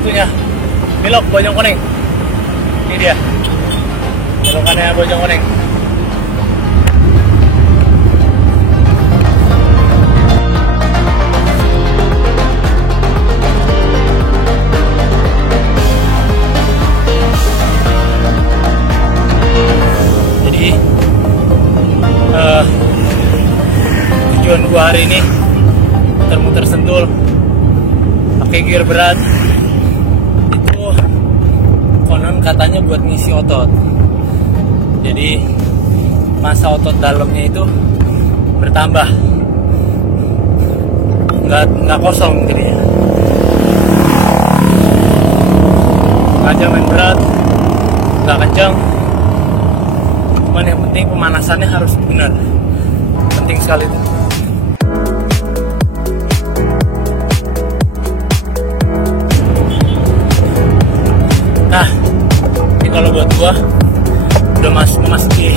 waktunya belok Bojongkoneng. Ini dia belokannya Bojongkoneng. Jadi tujuan gua hari ini muter-muter Sentul pakai gear berat. Itu konon katanya buat ngisi otot. Jadi masa otot dalamnya itu bertambah, nggak kosong jadinya. Ngajak main berat, nggak kencang. Cuman yang penting pemanasannya harus benar. Penting sekali itu. Nah, ini kalau buat gua udah memasuki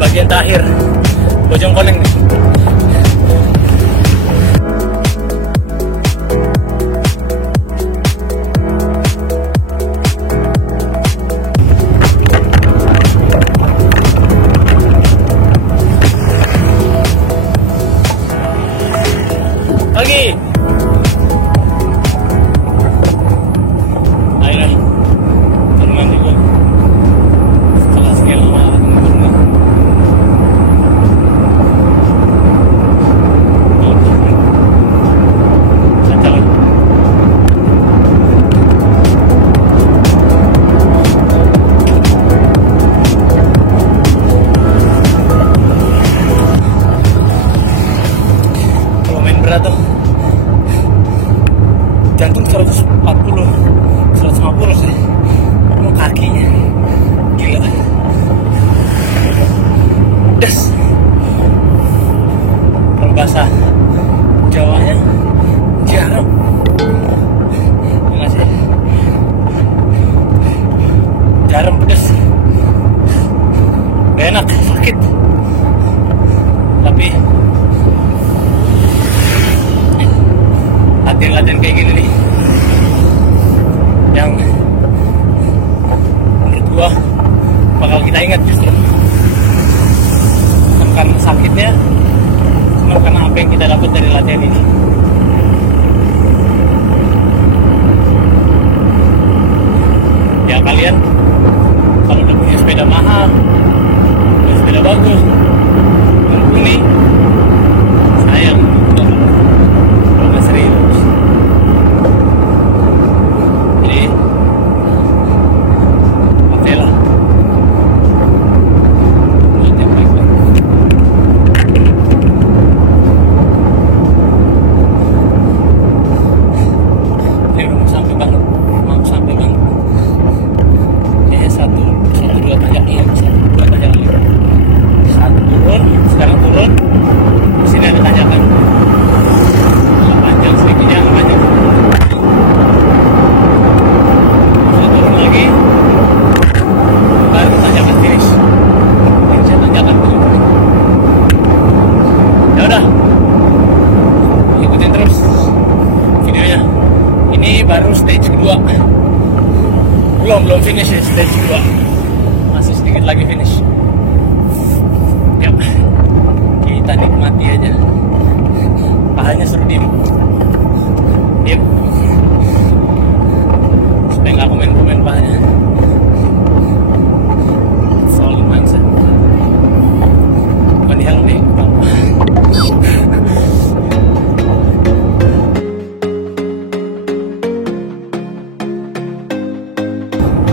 bagian terakhir Bojongkoneng nih. Lagi. Tuh jantung 140 150 sih, mau kakinya gila des. Kalau bahasa Jawanya jarum masih jarum pedes, gak enak, sakit. Tapi latihan kayak gini nih yang menurut gua bakal kita ingat justru, bukan karena sakitnya, cuma karena apa yang kita dapat dari latihan ini. Ya kalian kalau udah punya sepeda mahal, punya sepeda bagus, mumpuni, sayang serius. Jadi oke lah, buat yang baik-baik. Ini udah mau sampai banget, ya satu dua tanjakan, iya dua tanjakan. Satu turun, sekarang turun, di sini ada tanjakan. Sedikitnya panjang. Bisa turun lagi, baru tanjakan finish. Ini saya tanjakan ke sini. Ya udah, ikutin terus videonya. Ini baru stage kedua, belum finish ya, stage kedua. Masih sedikit lagi finish. Ya, kita nikmati aja. Pahanya suruh diem. Supaya nggak komen pahanya. Soal mindset bukan di helm nih.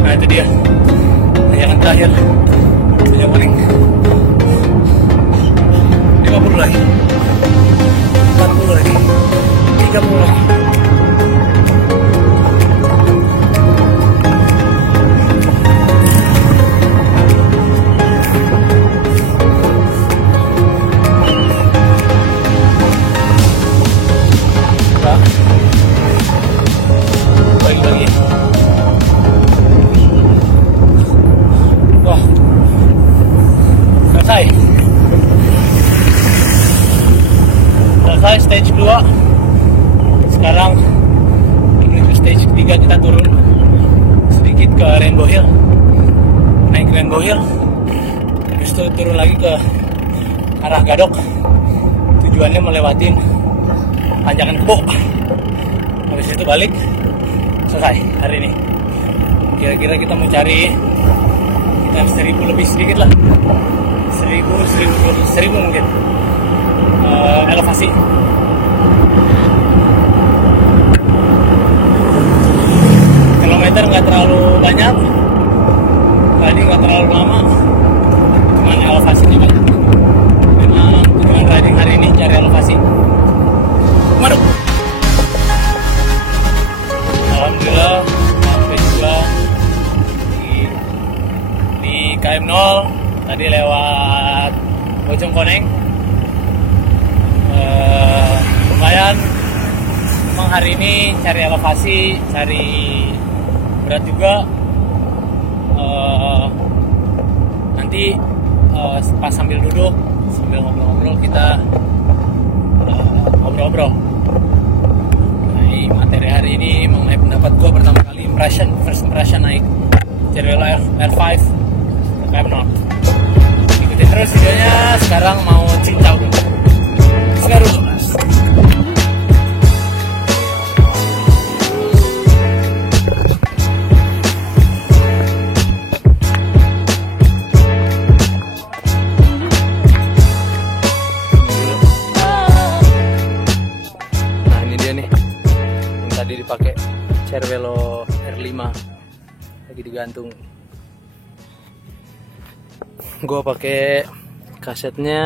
Nah itu dia tayangan terakhir Bojongkoneng. 50 lagi, 40 lagi, 30 lagi. Lagi. Wah, selesai stage 2. Sekarang stage ketiga kita turun sedikit ke Rainbow Hill, naik Rainbow Hill, habis itu turun lagi ke arah Gadok, tujuannya melewatin Panjangan Kebo. Habis itu balik, selesai hari ini. Kira-kira kita mau cari sekitar 1000 lebih sedikit lah, 1000 mungkin elevasi. Kilometer nggak terlalu banyak, tadi nggak terlalu lama, cuman elevasinya banyak. Memang tujuan riding hari ini cari elevasi. Madu. Alhamdulillah sampai juga di KM 0. Tadi lewat Bojongkoneng. Lumayan. Memang hari ini cari elevasi, cari berat juga. Nanti pas sambil duduk, sambil ngobrol-ngobrol kita ngobrol-ngobrol. Materi hari ini mengenai pendapat gue pertama kali first impression naik Cervelo R5 KM 0. Ikutin terus videonya. Sekarang mau cincau dulu. Sekarang mas. Dipakai Cervelo R5 lagi digantung. Gue pakai kasetnya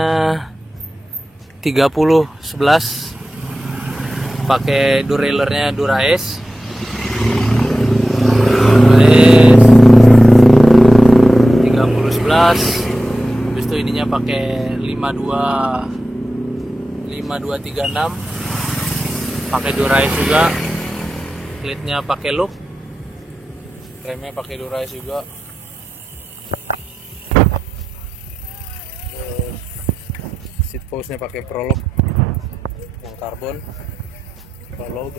3011, pakai durailernya Dura-Ace 3011. Habis itu ininya pakai 5236, pakai Dura-Ace juga. Klitnya pakai loop, remnya pakai Dura-Ace juga. Terus seat postnya pakai Prolog yang karbon Prolog.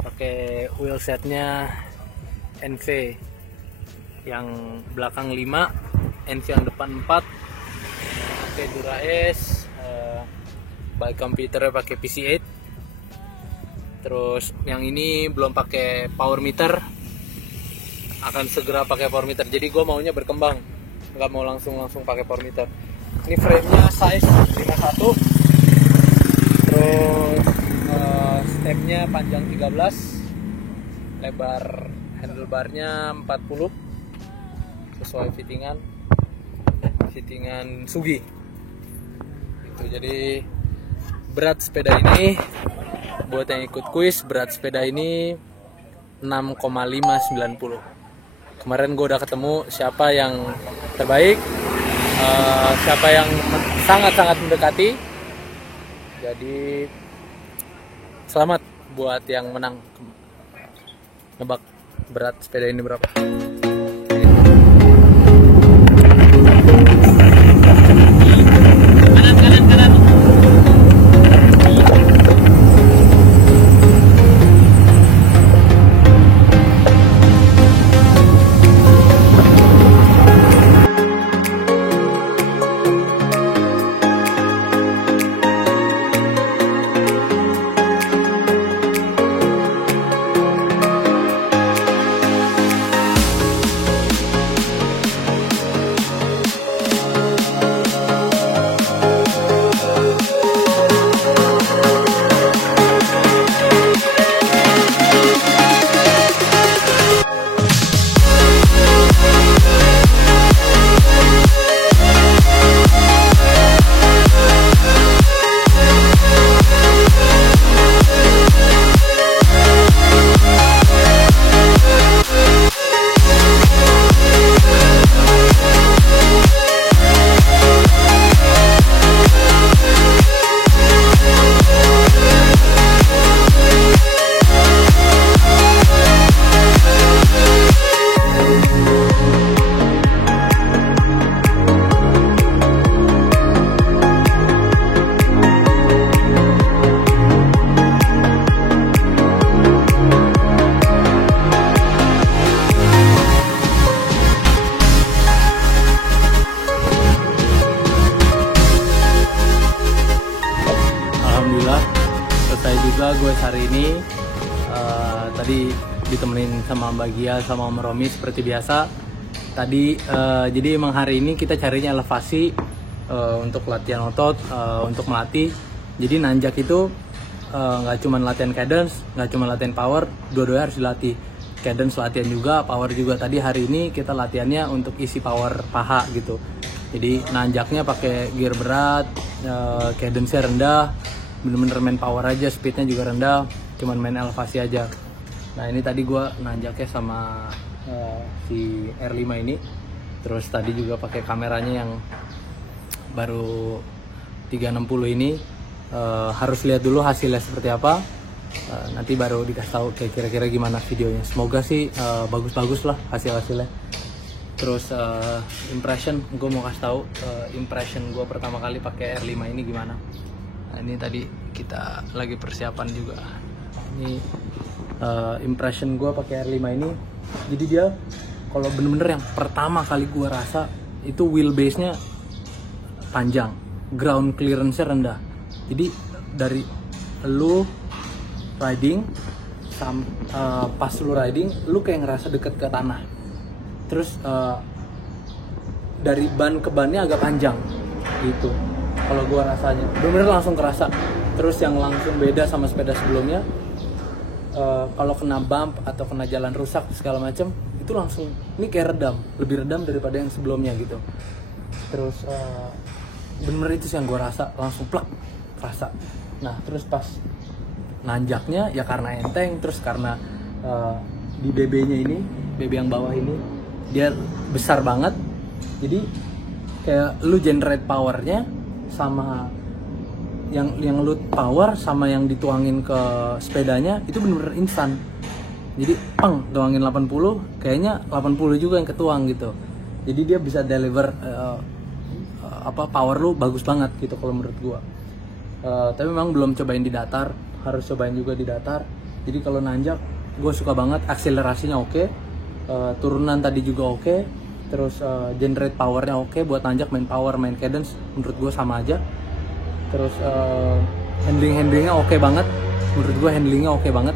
Pakai wheel setnya NV yang belakang 5, NV yang depan 4. Pakai Dura-Ace, bike computernya pakai PC8. Terus yang ini belum pakai power meter, akan segera pakai power meter. Jadi gue maunya berkembang, nggak mau langsung pakai power meter. Ini frame-nya size 51, terus stepnya panjang 13, lebar handlebarnya 40, sesuai fittingan Sugi. Itu jadi berat sepeda ini. Buat yang ikut kuis, berat sepeda ini 6,590. Kemarin gue udah ketemu siapa yang terbaik, siapa yang sangat-sangat mendekati. Jadi selamat buat yang menang. Nebak berat sepeda ini berapa? Kanan. selesai juga gue hari ini. Tadi ditemenin sama Mbak Gia sama Om Romi seperti biasa. Tadi jadi emang hari ini kita carinya elevasi untuk latihan otot, untuk melatih. Jadi nanjak itu nggak cuma latihan cadence, nggak cuma latihan power, dua-duanya harus dilatih. Cadence latihan juga, power juga. Tadi hari ini kita latihannya untuk isi power paha gitu. Jadi nanjaknya pakai gear berat, cadence-nya rendah, bener-bener main power aja, speednya juga rendah, cuman main elevasi aja. Nah ini tadi gue nanjaknya sama si R5 ini. Terus tadi juga pakai kameranya yang baru 360 ini. Harus lihat dulu hasilnya seperti apa. Nanti baru dikasih tahu kayak kira-kira gimana videonya. Semoga sih bagus-bagus lah hasil-hasilnya. Terus impression, gue mau kasih tahu impression gue pertama kali pakai R5 ini gimana. Nah, ini tadi kita lagi persiapan juga. Ini impression gue pakai R5 ini. Jadi dia kalau bener-bener yang pertama kali gue rasa itu wheelbase-nya panjang, ground clearance-nya rendah. Jadi dari lu riding pas lu riding lu kayak ngerasa deket ke tanah. Terus dari ban ke bannya agak panjang gitu kalau gua rasanya, bener-bener langsung kerasa. Terus yang langsung beda sama sepeda sebelumnya, kalau kena bump atau kena jalan rusak segala macam itu langsung ini kayak lebih redam daripada yang sebelumnya gitu. Terus bener-bener itu sih yang gua rasa, langsung plak kerasa. Nah terus pas nanjaknya ya karena enteng, terus karena di BB-nya ini, BB yang bawah ini dia besar banget, jadi kayak lu generate powernya sama yang lu power sama yang dituangin ke sepedanya itu bener-bener instan. Jadi tuangin 80, kayaknya 80 juga yang ketuang gitu. Jadi dia bisa deliver power lu bagus banget gitu kalau menurut gua. Tapi memang belum cobain di datar, harus cobain juga di datar. Jadi kalau nanjak gue suka banget, akselerasinya oke, turunan tadi juga oke, terus generate powernya oke, buat nanjak main power, main cadence menurut gue sama aja. Terus handlingnya oke banget, menurut gue handlingnya oke banget.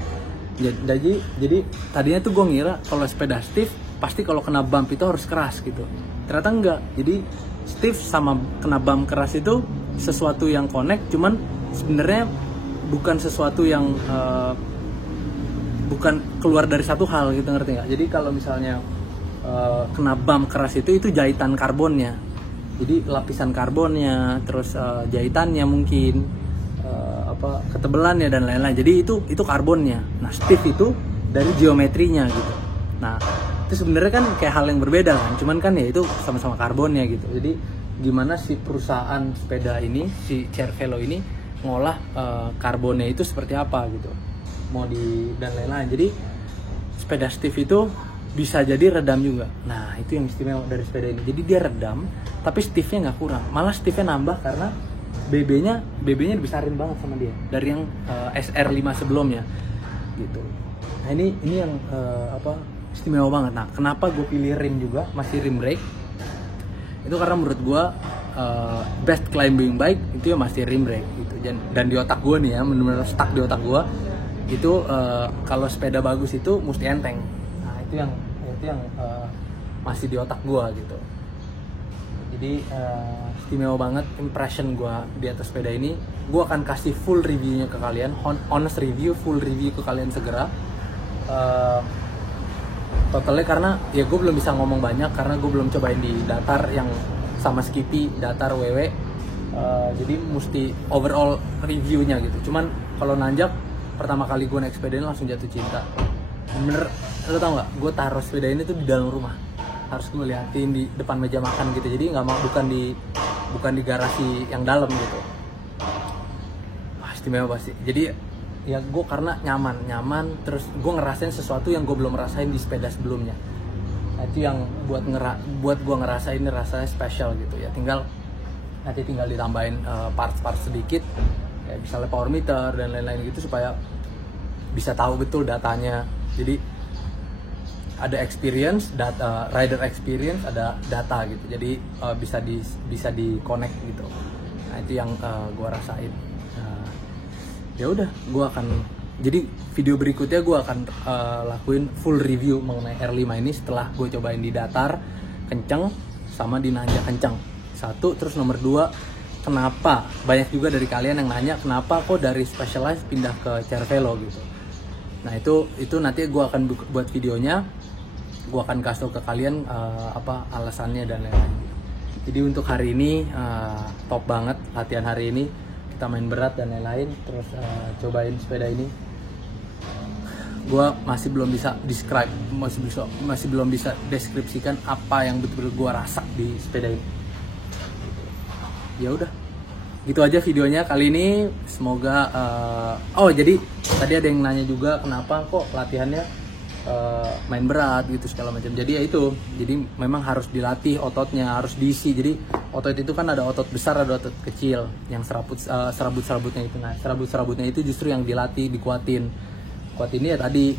Jadi tadinya tuh gue ngira kalau sepeda stiff pasti kalau kena bump itu harus keras gitu, ternyata enggak. Jadi stiff sama kena bump keras itu sesuatu yang connect, cuman sebenarnya bukan sesuatu yang bukan keluar dari satu hal gitu, ngerti nggak? Jadi kalau misalnya kena bump keras itu jahitan karbonnya, jadi lapisan karbonnya, terus jahitannya mungkin ketebelannya dan lain-lain. Jadi itu karbonnya. Nah stiff itu dari geometrinya gitu. Nah itu sebenarnya kan kayak hal yang berbeda kan, cuman kan ya itu sama-sama karbonnya gitu. Jadi gimana si perusahaan sepeda ini, si Cervelo ini ngolah karbonnya itu seperti apa gitu, mau dan lain-lain. Jadi sepeda stiff itu bisa jadi redam juga. Nah itu yang istimewa dari sepeda ini. Jadi dia redam tapi stiffnya nggak kurang, malah stiffnya nambah karena BB-nya dibesarin banget sama dia dari yang SR5 sebelumnya gitu. Nah ini yang istimewa banget. Nah kenapa gue pilih rim juga, masih rim brake? Itu karena menurut gue best climbing bike itu ya masih rim brake gitu. Dan di otak gue nih ya, bener-bener stuck di otak gue itu kalau sepeda bagus itu mesti enteng. Nah itu yang masih di otak gue gitu. Jadi istimewa banget impression gue di atas sepeda ini. Gue akan kasih full reviewnya ke kalian, honest review, full review ke kalian segera. Totalnya karena ya gue belum bisa ngomong banyak karena gue belum cobain di datar yang sama Skippy, datar WW. Jadi mesti overall reviewnya gitu. Cuman kalau nanjak pertama kali gue naik sepeda ini langsung jatuh cinta. Bener, lo tau nggak? Gue taruh sepeda ini tuh di dalam rumah. Harus gue liatin di depan meja makan gitu. Jadi nggak mau, bukan di garasi yang dalam gitu. Wah, istimewa pasti. Jadi ya gue karena nyaman, terus gue ngerasain sesuatu yang gue belum rasain di sepeda sebelumnya. Nah, itu yang buat gue ngerasain ini rasanya spesial gitu ya. Nanti tinggal ditambahin parts-parts sedikit, kayak misalnya power meter dan lain-lain gitu supaya bisa tahu betul datanya. Jadi ada experience, rider experience, ada data gitu. Jadi bisa di connect gitu. Nah itu yang gue rasain. ya udah gue akan, jadi video berikutnya gue akan lakuin full review mengenai R5 ini setelah gue cobain di datar kenceng sama di nanjak kenceng. Satu, terus nomor 2, kenapa banyak juga dari kalian yang nanya kenapa kok dari Specialized pindah ke Cervelo gitu. Nah itu nanti gue akan buat videonya, gue akan kasih tau ke kalian apa alasannya dan lain-lain. Jadi untuk hari ini top banget latihan hari ini, kita main berat dan lain-lain, terus cobain sepeda ini. Gue masih belum bisa describe, masih belum bisa deskripsikan apa yang betul-betul gue rasa di sepeda ini. Ya udah, gitu aja videonya kali ini. Semoga oh jadi tadi ada yang nanya juga kenapa kok latihannya main berat gitu segala macam. Jadi ya itu, jadi memang harus dilatih ototnya, harus diisi. Jadi otot itu kan ada otot besar, ada otot kecil yang serabut-serabutnya itu. Nah serabut-serabutnya itu justru yang dilatih, dikuatin. Kuat ini ya tadi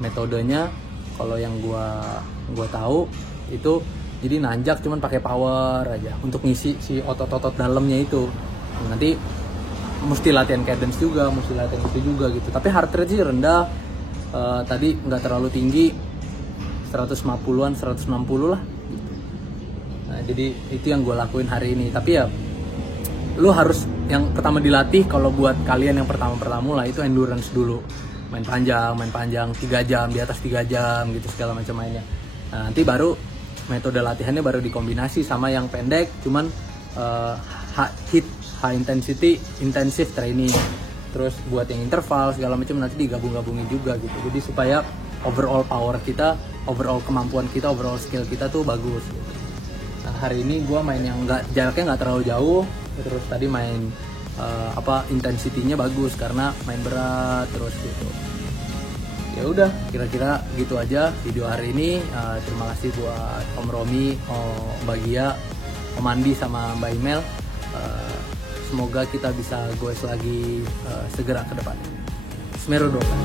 metodenya kalau yang gua tahu itu, jadi nanjak cuman pakai power aja untuk ngisi si otot-otot dalamnya itu. Nanti mesti latihan cadence juga, mesti latihan itu juga gitu. Tapi heart rate sih rendah. Tadi nggak terlalu tinggi, 150-an, 160 lah gitu. Nah jadi itu yang gue lakuin hari ini. Tapi ya lu harus yang pertama dilatih, kalau buat kalian yang pertama lah itu endurance dulu, main panjang 3 jam, di atas 3 jam gitu segala macam mainnya. Nah nanti baru metode latihannya baru dikombinasi sama yang pendek, cuman high intensity intensive training. Terus buat yang interval segala macam nanti digabung-gabungin juga gitu. Jadi supaya overall power kita, overall kemampuan kita, overall skill kita tuh bagus gitu. Nah hari ini gue main yang jaraknya nggak terlalu jauh. Terus tadi main intensitinya bagus karena main berat terus gitu. Ya udah, kira-kira gitu aja video hari ini. Terima kasih buat Om Romi, Mbak Gia, Om Andi sama Mbak Imel. Semoga kita bisa goes lagi segera ke depan. Semeru Doka.